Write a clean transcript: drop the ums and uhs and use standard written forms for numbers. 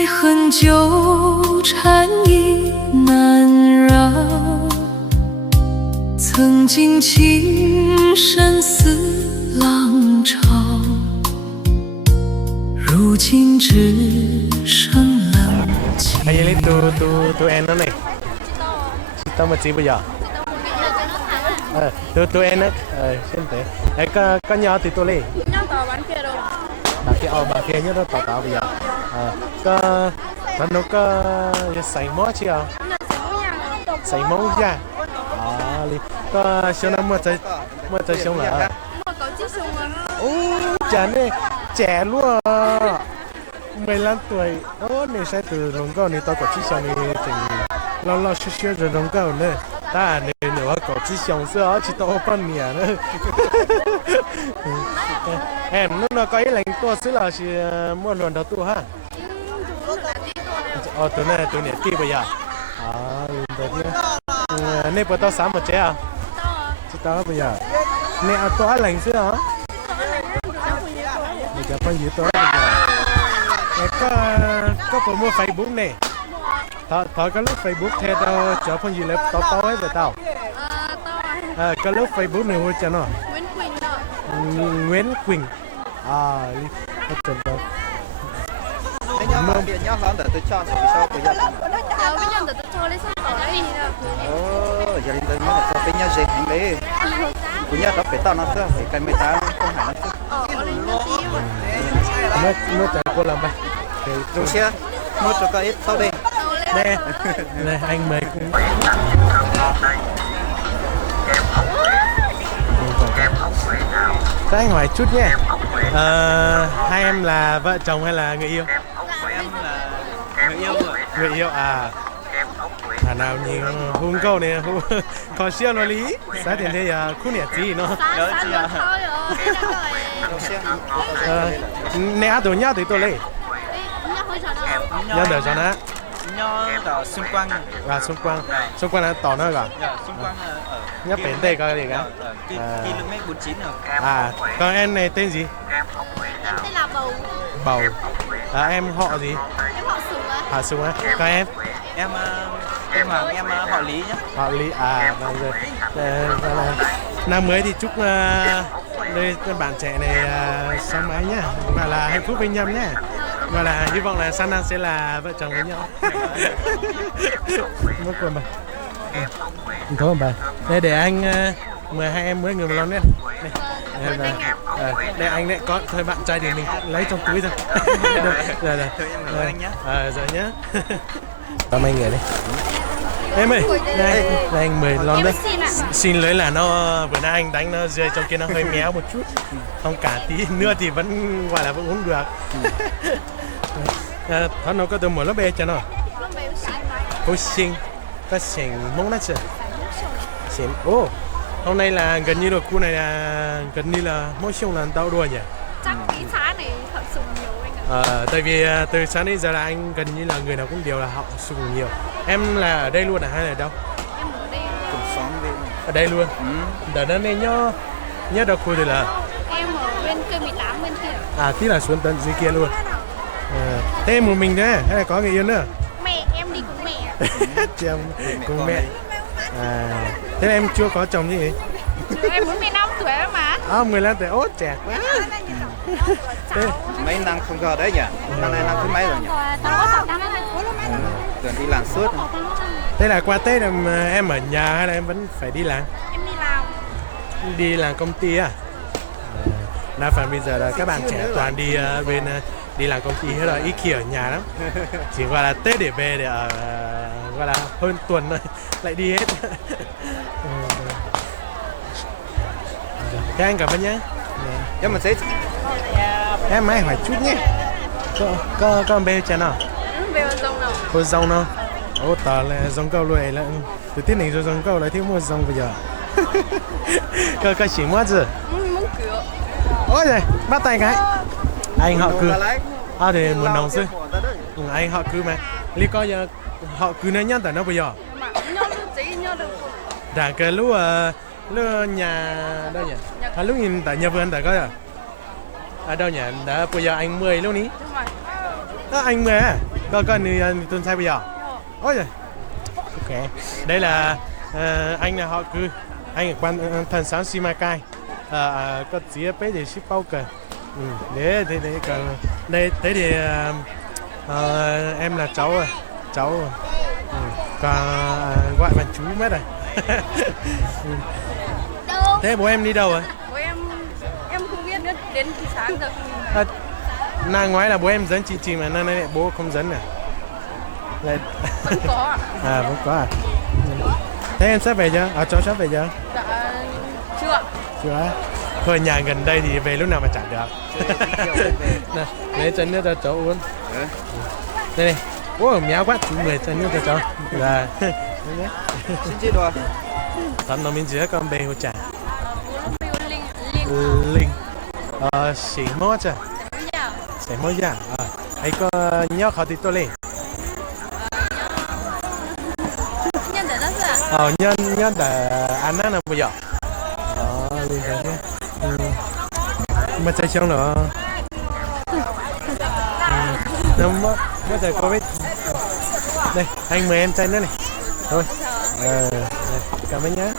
爱恨纠缠意难让，曾经情深似浪潮，如今只剩冷清。Hay lấy tu en nó này. Chị tao mà chị bây giờ. Tu en á, xem thế. Ấy có nhỏ thì tôi lấy. Nhau tàu bán kia đâu. Bà kia nhớ nó tao bây giờ. Nó có sấy mó chứ à? Sấy mó ra. Đi. Có số năm mua chơi xong là. Mà có chiếc súng à? Chán đấy, trẻ luôn. 15 tuổi, này sẽ từ rồng cao này tao có chỉ xong này chỉnh lo xưa rồi rồng cao nữa, ta này nữa có chỉ xong xưa chỉ tao phân nhỉ nữa, em nó có ý lệnh tua xứ là chỉ mua luận đầu tu ha, tụi này kia bây giờ, này bữa tao sáng một chế à, chỉ tao bây giờ, này tao lệnh xưa hả, bây giờ bao nhiêu tao có phụ mua Facebook này, thọ có lúc Facebook theo tao chở phong gì là tao ấy về tao, có lúc Facebook này mua cho nó, Nguyễn Quỳnh, đi, chuẩn tao. Thế nhau mà điện nhau lắm để tôi cho sau bây giờ. Bây giờ tôi cho lên xong tỏ đây Giờ đến tới nó cho bên nhau dệt những đấy. Của nhau đó phải tao nó thôi, phải cái mấy ta không hẳn nó. Nó chạy qua làm bài. Đúng chưa? Mua cho cái ít sau đây. Nè, anh mời. Các anh hỏi chút nhé. Hai em là vợ chồng hay là người yêu? Em là người yêu rồi. Người yêu à? Nào nhìn hung câu này có siêu nó lý. Sáng tiền thế khu nhẹ gì nó. Đó chị à. Nè đồ nhau thì tôi lấy. Nhau đời cho nó. Nhau ở xung quanh. Xung quanh là tỏ nó cả. Xung quanh ở. Nhấp bến đây coi gì cả. Km 49 rồi. Còn em này tên gì? Em tên là Bầu. Bầu. Em họ gì? Em họ Sùng á. Họ Sùng á. Còn em? Em Hoàng, em họ Lý nhá. Họ Lý vâng rồi. Năm mới thì chúc đây các bạn trẻ này sống mãi nhá, và là hạnh phúc bên nhau nhá, và là hy vọng là sang năm sẽ là vợ chồng với nhau. Mất quên bà. Có không bà? Đây để anh mời hai em mới người một lần nhé. Đây anh lại có thôi bạn trai thì mình lấy trong túi thôi. Rồi anh nhá. Rồi nhá. Tao mấy người đây. Em ơi, đây anh mời lon đây. Xin lỗi là nó vừa nãy anh đánh nó rơi trong kia nó hơi méo một chút. Không cả tí nữa thì vẫn gọi là vẫn uống được. Thôi nó có từ một lớp bê cho nó. Cô xinh, có xinh mông nát chưa? Xinh. Hôm nay là gần như là khu này là gần như là mỗi chung là tao đùa nhỉ? Chắc cái xã này họ Sùng nhiều anh ạ. Tại vì từ sáng đến giờ là anh gần như là người nào cũng đều là họ Sùng nhiều. Em là ở đây luôn à hay là ở đâu? Em ở đây. Cùng xóm bên. Ở đây luôn. Đợt đó nên nhớ đâu khu thì là. Em ở bên cây 18 bên kia. Tí là xuống tận dưới kia luôn. Thế em một mình thế hay là có người yêu nữa? Mẹ em đi cùng mẹ. Chồng cùng mẹ. Thế em chưa có chồng gì? Em 15 tuổi mà. 15 tuổi, trẻ quá. Thế Mấy năm không có đấy nhỉ? Năm nay năm thứ mấy rồi nhỉ? Gần đi làm suốt. Thế là qua Tết em ở nhà hay là em vẫn phải đi làm? Em đi làm. Đi làm công ty à? Đa phần bây giờ là các bạn trẻ toàn đi bên đi làm công ty hết rồi, ít khi ở nhà lắm. Chỉ gọi là Tết để về để ở gọi là hơn tuần thôi lại đi hết. Thế anh cảm ơn nhé. Em mình sẽ Em hãy hỏi chút nhé. Có con bê chả nào? Về vào rồng nào? Có rồng đâu? Tao là rồng câu luôn là từ tiết này rồi rồng câu lại thiếu mua rồng bây giờ. Có chỉ mua gì? Muốn cửa. Ôi giời, bắt tay cái. Anh họ cư. Thì muốn đồng sư. Anh họ cư mà. Lý coi giờ họ cư nó nhắn tại nó bây giờ. Nhớ được gì nhớ được. Rằng cái lúc nhà đâu nhỉ? Lúc nhìn tại nhà vườn tại có rồi. Ở đâu nhỉ? Đã bây giờ anh 10 lúc ní. Anh 10 à? có người tuần sai bây giờ. Ôi giời. Ok. Đây là anh là họ cư. Anh ở quan thần sáng Simacai. Có gì bé thì ship bao cờ. Để còn đây thế thì em là cháu rồi. Cháu rồi. Còn gọi bạn chú mất rồi. Thế bố em đi đâu rồi? Bố em không biết nữa, đến khi sáng giờ Năm ngoái là bố em dẫn chị mà năm nay bố không dẫn à? Lại... vẫn có ạ. Vẫn có à? Thế em sắp về chưa? Cháu sắp về chưa? Dạ chưa. Chưa. Thôi nhà gần đây thì về lúc nào mà chả được. Này, lấy chân nước cho cháu uống. Đây này. Ôi méo quá, chú người chân nước cho cháu. Là. Xin chị đùa. Tắm nó mình dưới con bê hồ trà. Linh. Linh. Xỉ mốt chưa? Xỉ mốt dạ. Ấy có nhớ khó thì tôi lên. Nhân để đó à? Nhân để ăn nó là bây giờ. Linh thế nhé. Mà chạy xong nữa. Nó giờ có biết. Đây, anh mời em chai nữa này. Thôi. Cảm ơn nhé.